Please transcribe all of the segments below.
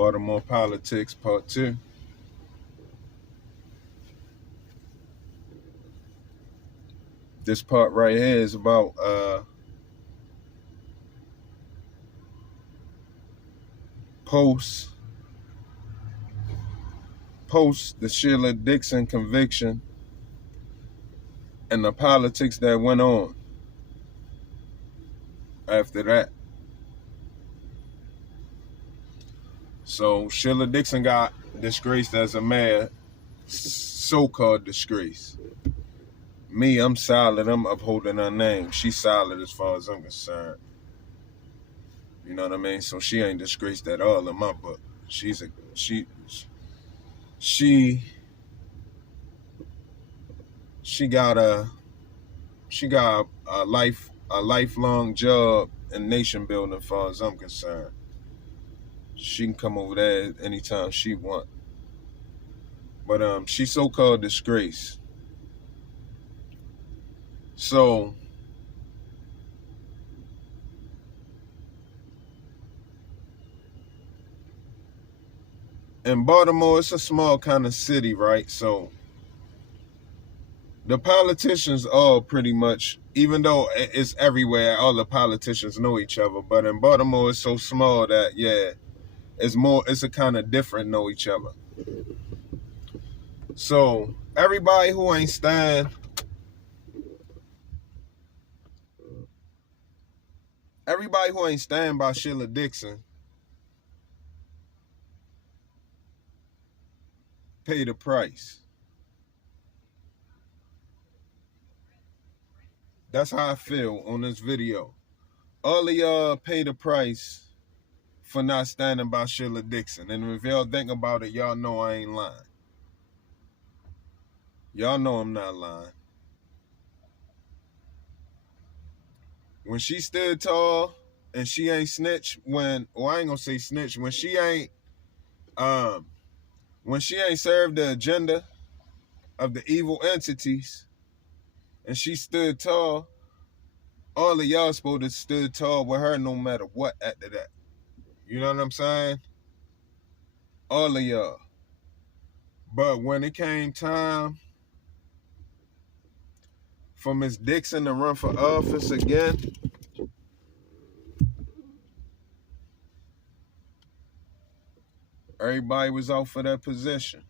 Baltimore Politics, Part 2. This part right here is about post the Sheila Dixon conviction and the politics that went on after that. So Sheila Dixon got disgraced as a mayor, so-called disgrace. Me, I'm solid. I'm upholding her name. She's solid as far as I'm concerned. You know what I mean? So she ain't disgraced at all in my book. She got a lifelong job in nation building as far as I'm concerned. She can come over there anytime she want. But she's so-called disgrace. So in Baltimore, it's a small kind of city, right? So the politicians all pretty much, even though it's everywhere, all the politicians know each other. But in Baltimore, it's so small that, yeah, it's a kind of different know each other. So everybody who ain't stand by Sheila Dixon pay the price. That's how I feel on this video. All of y'all pay the price for not standing by Sheila Dixon. And if y'all think about it, y'all know I ain't lying. Y'all know I'm not lying. When she stood tall and she ain't snitch I ain't gonna say snitch, when she ain't served the agenda of the evil entities and she stood tall, all of y'all supposed to stood tall with her no matter what after that. You know what I'm saying? All of y'all. But when it came time for Miss Dixon to run for office again, everybody was out for that position.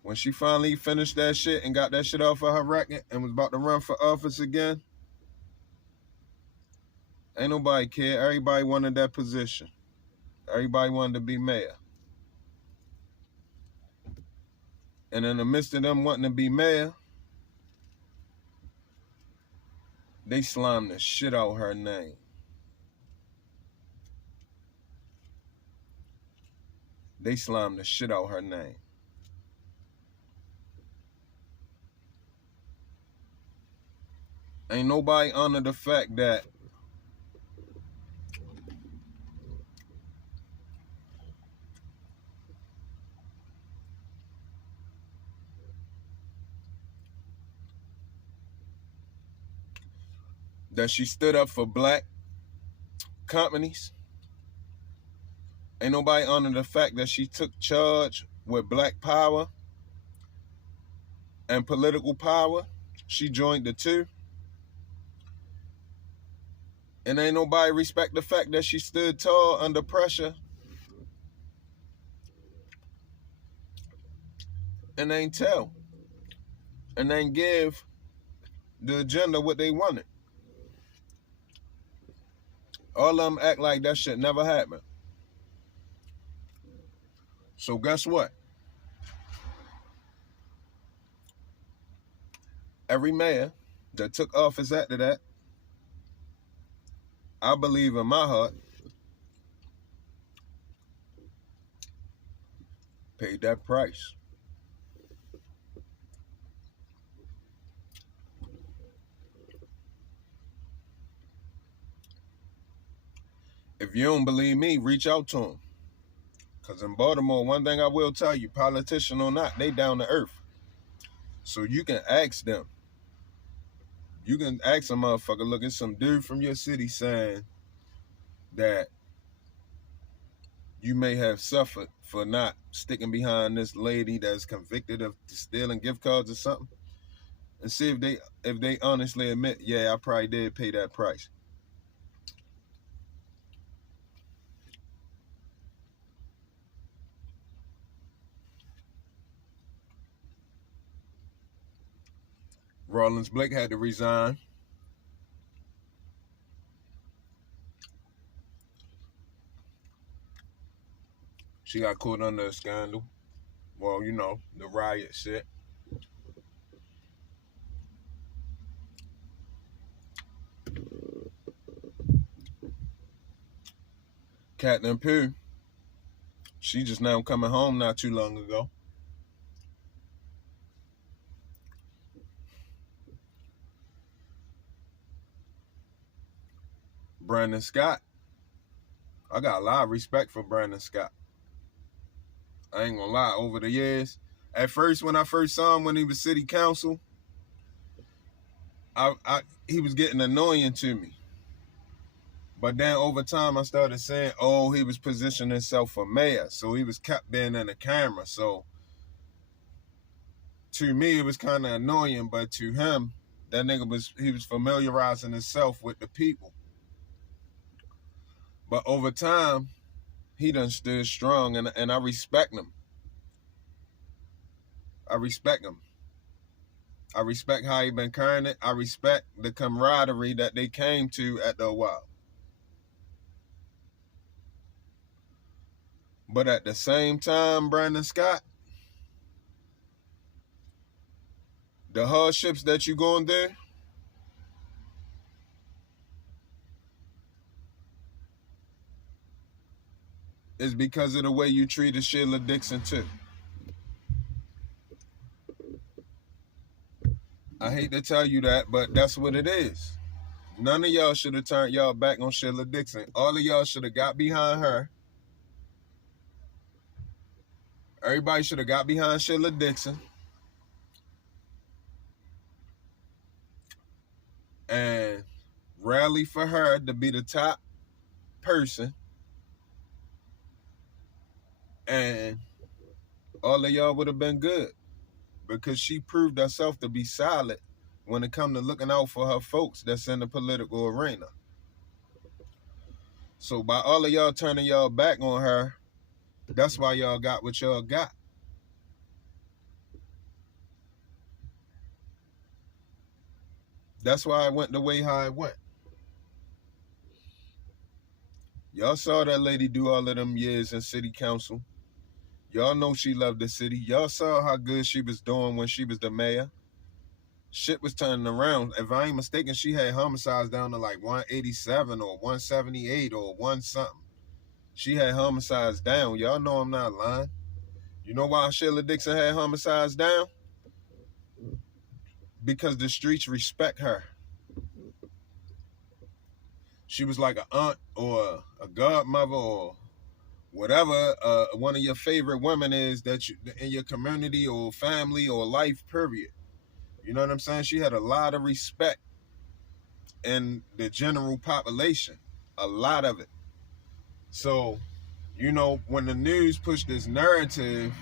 When she finally finished that shit and got that shit off of her record and was about to run for office again, ain't nobody care. Everybody wanted that position. Everybody wanted to be mayor. And in the midst of them wanting to be mayor, they slimed the shit out her name. They slimed the shit out her name. Ain't nobody honor the fact that she stood up for black companies. Ain't nobody honor the fact that she took charge with black power and political power. She joined the two. And ain't nobody respect the fact that she stood tall under pressure and ain't tell and ain't give the agenda what they wanted. All of them act like that shit never happened. So guess what? Every mayor that took office after that, I believe in my heart, paid that price. If you don't believe me, reach out to them. Because in Baltimore, one thing I will tell you, politician or not, they down to earth. So you can ask them. You can ask a motherfucker, look at some dude from your city saying, that you may have suffered for not sticking behind this lady that's convicted of stealing gift cards or something, and see if they honestly admit, yeah, I probably did pay that price. Rawlins Blake had to resign. She got caught under a scandal. Well, you know, the riot shit. Captain Pooh, she just now coming home not too long ago. Brandon Scott. I got a lot of respect for Brandon Scott. I ain't gonna lie, over the years, at first when I first saw him when he was city council, he was getting annoying to me. But then over time I started saying, oh, he was positioning himself for mayor. So he was kept being in the camera. So to me it was kind of annoying, but to him, that nigga was familiarizing himself with the people. But over time, he done stood strong, and I respect him. I respect him. I respect how he been carrying it. I respect the camaraderie that they came to at the while. But at the same time, Brandon Scott, the hardships that you going through, is because of the way you treated Sheila Dixon too. I hate to tell you that, but that's what it is. None of y'all should have turned y'all back on Sheila Dixon. All of y'all should have got behind her. Everybody should have got behind Sheila Dixon and rally for her to be the top person. And all of y'all would have been good, because she proved herself to be solid when it come to looking out for her folks that's in the political arena. So by all of y'all turning y'all back on her, that's why y'all got what y'all got. That's why it went the way how it went. Y'all saw that lady do all of them years in city council. Y'all know she loved the city. Y'all saw how good she was doing when she was the mayor. Shit was turning around. If I ain't mistaken, she had homicides down to like 187 or 178 or one something. She had homicides down. Y'all know I'm not lying. You know why Sheila Dixon had homicides down? Because the streets respect her. She was like an aunt or a godmother or whatever one of your favorite women is that you in your community or family or life, period. You know what I'm saying? She had a lot of respect in the general population. A lot of it. So, you know, when the news pushed this narrative,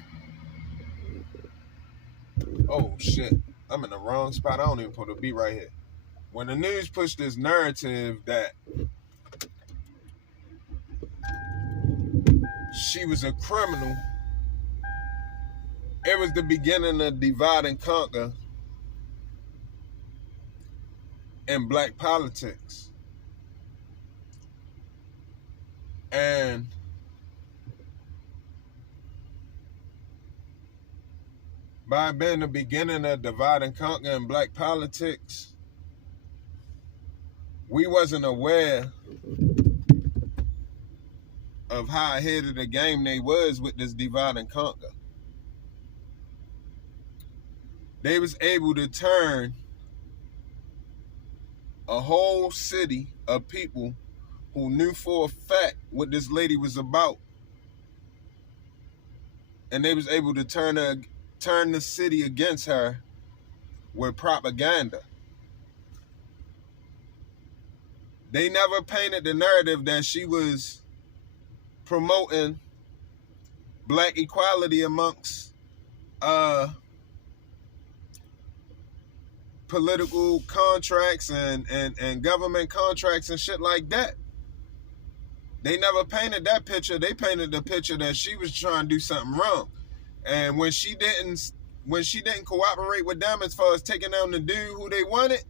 oh shit, I'm in the wrong spot. I don't even put a beat right here. When the news pushed this narrative that she was a criminal, it was the beginning of divide and conquer in black politics. And by being the beginning of divide and conquer in black politics, we wasn't aware of how ahead of the game they was with this divide and conquer. They was able to turn a whole city of people who knew for a fact what this lady was about, and they was able to turn the city against her with propaganda. They never painted the narrative that she was promoting black equality amongst political contracts and government contracts and shit like that. They never painted that picture. They painted the picture that she was trying to do something wrong. And when she didn't cooperate with them as far as taking down the dude who they wanted,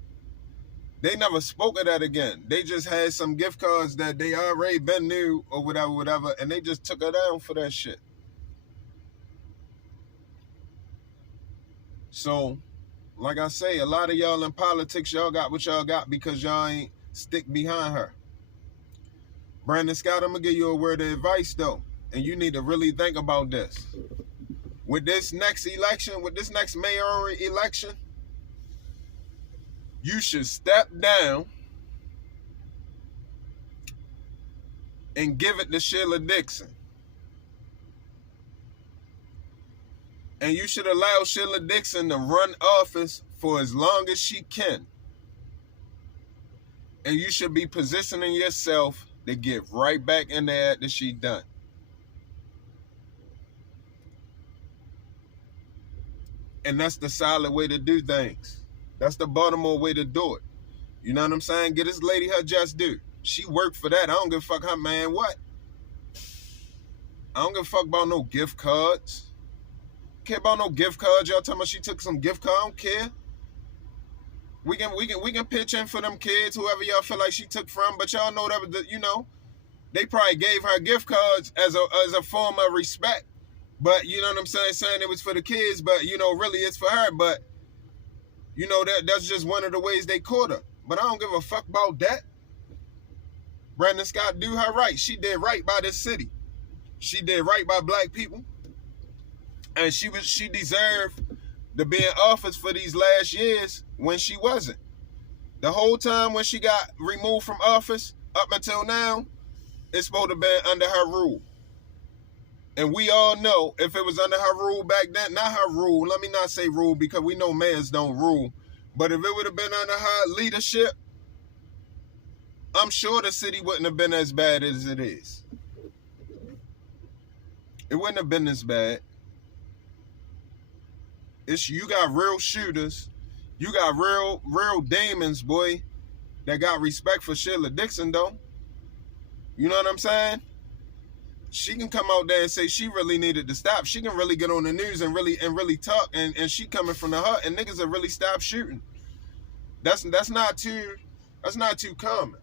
they never spoke of that again. They just had some gift cards that they already been knew or whatever, and they just took her down for that shit. So, like I say, a lot of y'all in politics, y'all got what y'all got because y'all ain't stick behind her. Brandon Scott, I'm going to give you a word of advice, though, and you need to really think about this. With this next election, with this next mayoral election, you should step down and give it to Sheila Dixon. And you should allow Sheila Dixon to run office for as long as she can. And you should be positioning yourself to get right back in there after she done. And that's the solid way to do things. That's the Baltimore way to do it. You know what I'm saying? Get this lady her just due. She worked for that. I don't give a fuck her, man. What? I don't give a fuck about no gift cards. Care about no gift cards. Y'all talking about she took some gift card. I don't care. We can pitch in for them kids, whoever y'all feel like she took from. But y'all know that was they probably gave her gift cards as a form of respect. But you know what I'm saying it was for the kids, but really it's for her. But that's just one of the ways they caught her. But I don't give a fuck about that. Brandon Scott do her right. She did right by this city. She did right by black people. And she deserved to be in office for these last years when she wasn't. The whole time when she got removed from office up until now, it's supposed to have been under her rule. And we all know if it was under her rule back then, not her rule, let me not say rule because we know mayors don't rule, but if it would have been under her leadership, I'm sure the city wouldn't have been as bad as it is. It wouldn't have been this bad. You got real shooters. You got real demons, boy, that got respect for Sheila Dixon, though. You know what I'm saying? She can come out there and say she really needed to stop. She can really get on the news and really talk, and she coming from the heart, and niggas will really stop shooting. That's not too common.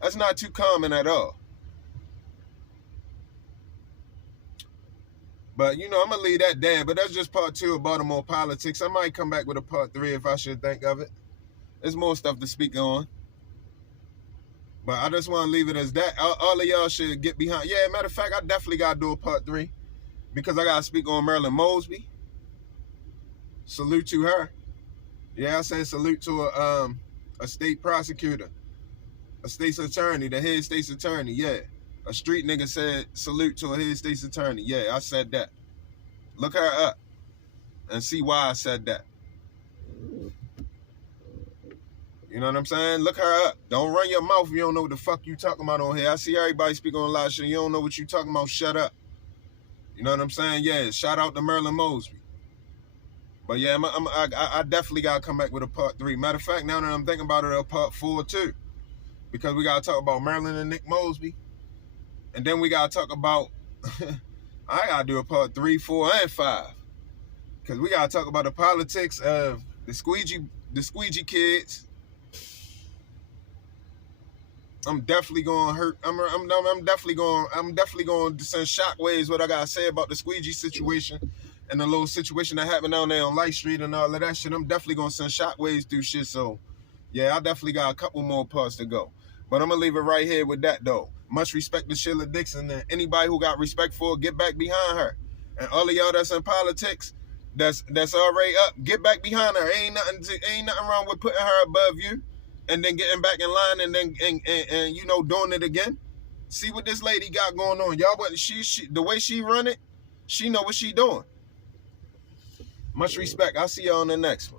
That's not too common at all. But I'm gonna leave that there. But that's just part 2 of Baltimore politics. I might come back with a part 3 if I should think of it. There's more stuff to speak on. But I just want to leave it as that. All of y'all should get behind. Yeah, matter of fact, I definitely got to do a part 3 because I got to speak on Marilyn Mosby. Salute to her. Yeah, I said salute to a state prosecutor, a state's attorney, the head state's attorney. Yeah, a street nigga said salute to a head state's attorney. Yeah, I said that. Look her up and see why I said that. You know what I'm saying? Look her up. Don't run your mouth if you don't know what the fuck you talking about on here. I see everybody speak on a lot of shit. You don't know what you talking about, shut up. You know what I'm saying? Yeah, shout out to Marilyn Mosby. But yeah, I definitely got to come back with a part 3. Matter of fact, now that I'm thinking about it, a part 4 too. Because we got to talk about Marilyn and Nick Mosby. And then we got to talk about, I got to do a part 3, 4, and 5. Because we got to talk about the politics of the squeegee kids. I'm definitely going to hurt. I'm definitely going to send shockwaves what I got to say about the squeegee situation and the little situation that happened down there on Light Street and all of that shit. I'm definitely going to send shockwaves through shit. So, yeah, I definitely got a couple more parts to go. But I'm going to leave it right here with that, though. Much respect to Sheila Dixon, and anybody who got respect for her, get back behind her. And all of y'all that's in politics, that's already up, get back behind her. Ain't nothing wrong with putting her above you and then getting back in line and then doing it again. See what this lady got going on. Y'all, but she the way she run it, she know what she doing. Much respect. I'll see y'all on the next one.